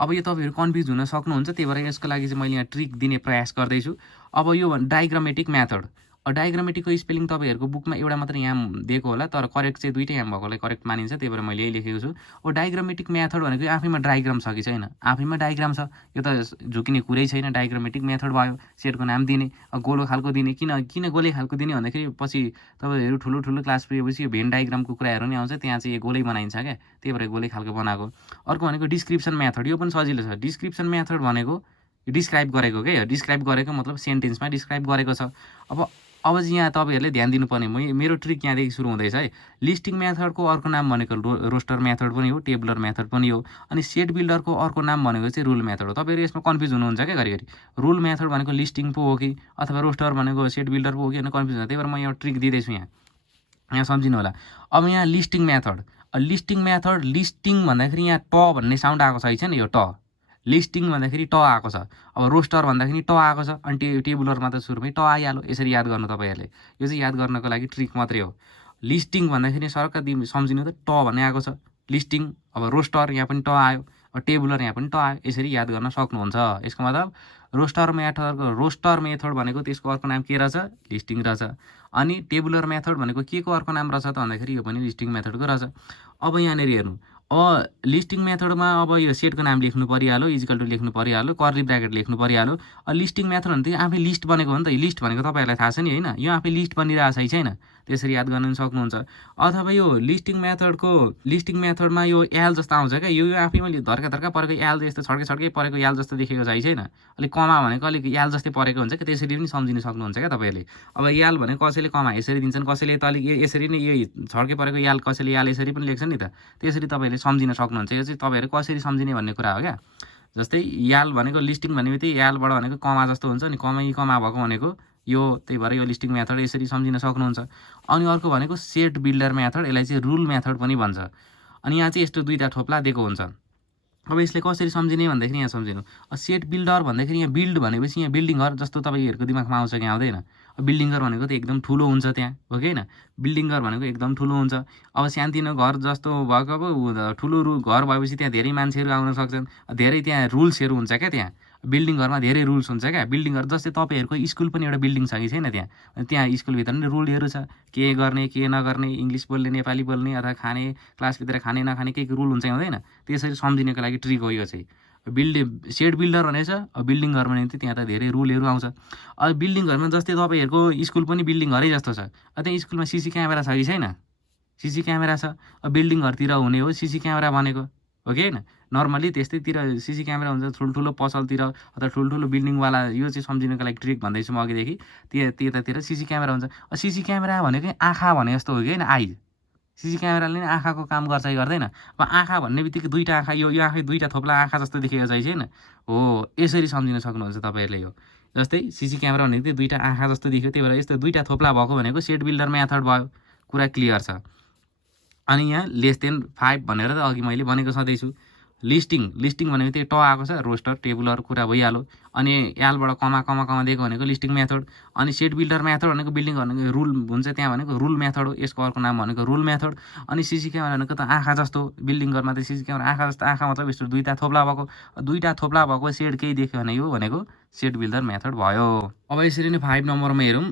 अब यो तपाईँहरू कन्फ्युज हुन सक्नुहुन्छ, त्यही भएर यसको लागि चाहिँ मैले यहाँ ट्रिक दिने प्रयास गर्दैछु। अब यो डायग्रामेटिक मेथड, डायग्रामेटिकको स्पेलिङ तपाईँहरूको बुकमा एउटा मात्र यहाँ दिएको होला, तर करेक्ट चाहिँ दुईटै यहाँ भएकोलाई करेक्ट मानिन्छ, त्यही भएर मैले यही लेखेको छु। अब डायग्रामेटिक मेथड भनेको आफैमा डायग्राम छ कि छैन, आफैमा डायग्राम छ, यो त झुकिने कुरै छैन। डायग्रामेटिक मेथड भयो, सेटको नाम दिने, गोलो खालको दिने। किन गोले खालको दिने भन्दाखेरि पछि तपाईँहरू ठुलो ठुलो क्लास पुगेपछि यो भेन डायग्रामको कुराहरू नि आउँछ, त्यहाँ चाहिँ यो गोलै बनाइन्छ क्या, त्यही भएर गोले खालको बनाएको। अर्को भनेको डिस्क्रिप्सन मेथड, यो पनि सजिलो छ। डिस्क्रिप्सन मेथड भनेको डिस्क्राइब गरेको के, डिस्क्राइब गरेको मतलब सेन्टेन्समा डिस्क्राइब गरेको छ। अब चाहिँ यहाँ तपाईँहरूले ध्यान दिनुपर्ने, मेरो ट्रिक यहाँदेखि सुरु हुँदैछ है। लिस्टिङ मेथडको अर्को नाम भनेको रोस्टर मेथड पनि हो, टेबुलर मेथड पनि हो। अनि सेट बिल्डरको अर्को नाम भनेको चाहिँ रुल मेथड हो। तपाईँहरू यसमा कन्फ्युज हुनुहुन्छ क्या घरिघरि, रुल मेथड भनेको लिस्टिङ पो हो कि अथवा रोस्टर भनेको सेट बिल्डर पो हो कि भनेर कन्फ्युज हुन्छ। त्यही भएर म यहाँ ट्रिक दिँदैछु, यहाँ सम्झिनु होला। अब यहाँ लिस्टिङ मेथड, लिस्टिङ भन्दाखेरि यहाँ ट भन्ने साउन्ड आएको छ है, छैन? यो ट, लिस्टिङ भन्दाखेरि ट आएको छ। अब रोस्टर भन्दाखेरि ट आएको छ, अनि टेबुलरमा त सुरुमै ट आइहाल्यो। यसरी याद गर्नु तपाईँहरूले, यो चाहिँ याद गर्नको लागि ट्रिक मात्रै हो। लिस्टिङ भन्दाखेरि सरक सम्झिनु त ट भन्ने आएको छ, लिस्टिङ। अब रोस्टर यहाँ पनि ट आयो, टेबुलर यहाँ पनि ट आयो, यसरी याद गर्न सक्नुहुन्छ। यसको मतलब रोस्टर मेथड भनेको त्यसको अर्को नाम के रहेछ? लिस्टिङ रहेछ। अनि टेबुलर मेथड भनेको के को अर्को नाम रहेछ त भन्दाखेरि यो पनि लिस्टिङ मेथडको रहेछ। अब यहाँनिर हेर्नु, लिस्टिङ मेथडमा अब यो सेटको नाम लेख्नु परिहाल्यो, इजिकल टु लेख्नु परिहाल्यो, कर्ली ब्र्याकेट लेख्नु परिहाल्यो। लिस्टिङ मेथड भने आफै लिस्ट बनेको हो नि त, लिस्ट भनेको तपाईँहरूलाई थाहा छ नि होइन, यो आफै लिस्ट बनिरहेको छ छैन, त्यसरी याद गर्न सक्नुहुन्छ। अथवा यो लिस्टिङ मेथडमा यो एल जस्तो आउँछ क्या, यो आफै मैले धर्का परेको एल जस्तो छड्के परेको एल जस्तो देखेको छ है छैन। अलिक कमा भनेको अलिक एल जस्तै परेको हुन्छ क्या, त्यसरी पनि सम्झिनु सक्नुहुन्छ क्या तपाईँहरूले। अब एल भने कसैले कमा यसरी दिन्छन्, कसैले त अलिक यसरी नै यो छड्के परेको एल, कसैले एल यसरी पनि लेख्छन् नि त, त्यसरी तपाईँहरूले सम्झिन सक्नुहुन्छ। यो चाहिँ तपाईँहरू कसरी सम्झिने भन्ने कुरा हो क्या। जस्तै याल भनेको लिस्टिङ भन्ने बित्तिकै यालबाट भनेको कमा जस्तो हुन्छ नि, कमा भएको भनेको यो, त्यही भएर यो लिस्टिङ मेथड यसरी सम्झिन सक्नुहुन्छ। अनि अर्को भनेको सेट बिल्डर मेथड, यसलाई चाहिँ रुल मेथड पनि भन्छ। अनि यहाँ चाहिँ यस्तो दुईवटा थोप्ला दिएको हुन्छ। अब यसले कसरी सम्झिने भन्दाखेरि यहाँ सम्झिनु, सेट बिल्डर भन्दाखेरि यहाँ बिल्ड भनेपछि यहाँ बिल्डिङ घर जस्तो तपाईँहरूको दिमागमा आउँछ कि आउँदैन? बिल्डिङ घर भनेको त एकदम ठुलो हुन्छ त्यहाँ, हो कि होइन? बिल्डिङ घर भनेको एकदम ठुलो हुन्छ। अब सानोतिनो घर जस्तो भएको अब ठुलो घर भएपछि त्यहाँ धेरै मान्छेहरू आउन सक्छन्, धेरै त्यहाँ रुल्सहरू हुन्छ क्या। त्यहाँ बिल्डिङ घरमा धेरै रुल्स हुन्छ क्या। बिल्डिङ घर जस्तै तपाईँहरूको स्कुल पनि एउटा बिल्डिङ छ कि छैन? त्यहाँ स्कुलभित्र पनि रुलहरू छ, के गर्ने के नगर्ने, इङ्ग्लिस बोल्ने नेपाली बोल्ने, अथवा खाने, क्लासभित्र खाने नखाने के रुल हुन्छ हुँदैन? त्यसरी सम्झिनको लागि ट्रिक हो यो चाहिँ। सेट बिल्डर भनेको छ, बिल्डिङ घर भने त्यहाँ त धेरै रुलहरू आउँछ। अब बिल्डिङ घरमा जस्तै तपाईँहरूको स्कुल पनि बिल्डिङ घरै जस्तो छ, त्यहाँ स्कुलमा सिसी क्यामेरा छ कि छैन? सिसी क्यामेरा छ। बिल्डिङ घरतिर हुने हो सिसी क्यामेरा भनेको, हो कि होइन? नर्मली त्यस्तैतिर सिसी क्यामेरा हुन्छ, ठुल्ठुलो पसलतिर अथवा ठुल्ठुलो बिल्डिङवाला। यो चाहिँ सम्झिनको लागि ट्रिक भन्दैछु म अघिदेखि। त्यतातिर सिसी क्यामेरा हुन्छ। सिसी क्यामेरा भनेकै आँखा भने जस्तो हो कि होइन? आइज सिसी क्यामेराले नै आँखाको काम गर्छ कि गर्दैन? अब आँखा भन्ने बित्तिकै दुईवटा आँखा, यो आँखा दुईवटा थोप्ला आँखा जस्तो देखेको छ छैन? हो, यसरी सम्झिन सक्नुहुन्छ तपाईँहरूले। यो जस्तै सिसी क्यामेरा भनेको चाहिँ दुईवटा आँखा जस्तो देखियो, त्यही भएर यस्तो दुईवटा थोप्ला भएको भनेको सेट बिल्डर मेथड भयो। कुरा क्लियर छ। अनि यहाँ लेस देन 5 भनेर त अघि मैले भनेको छँदैछु। लिस्टिङ भनेको त्यही ट आएको छ, रोस्टर टेबुलर कुरा भइहाल्यो। अनि एलबाट कमा दिएको भनेको लिस्टिङ मेथड। अनि सेट बिल्डर मेथड भनेको बिल्डिङ भनेको रुल हुन्छ त्यहाँ भनेको रुल मेथड हो, यसको अर्को नाम भनेको रुल मेथड। अनि सिसी क्यामेरा भनेको त आँखा जस्तो, बिल्डिङ घरमा त सिसी क्यामेरा आँखा जस्तो, आँखा मतलब यस्तो दुईवटा थोप्ला भएको सेट केही देख्यो भने यो भनेको सेट बिल्डर मेथड भयो। अब यसरी नै 5 नम्बरमा हेरौँ,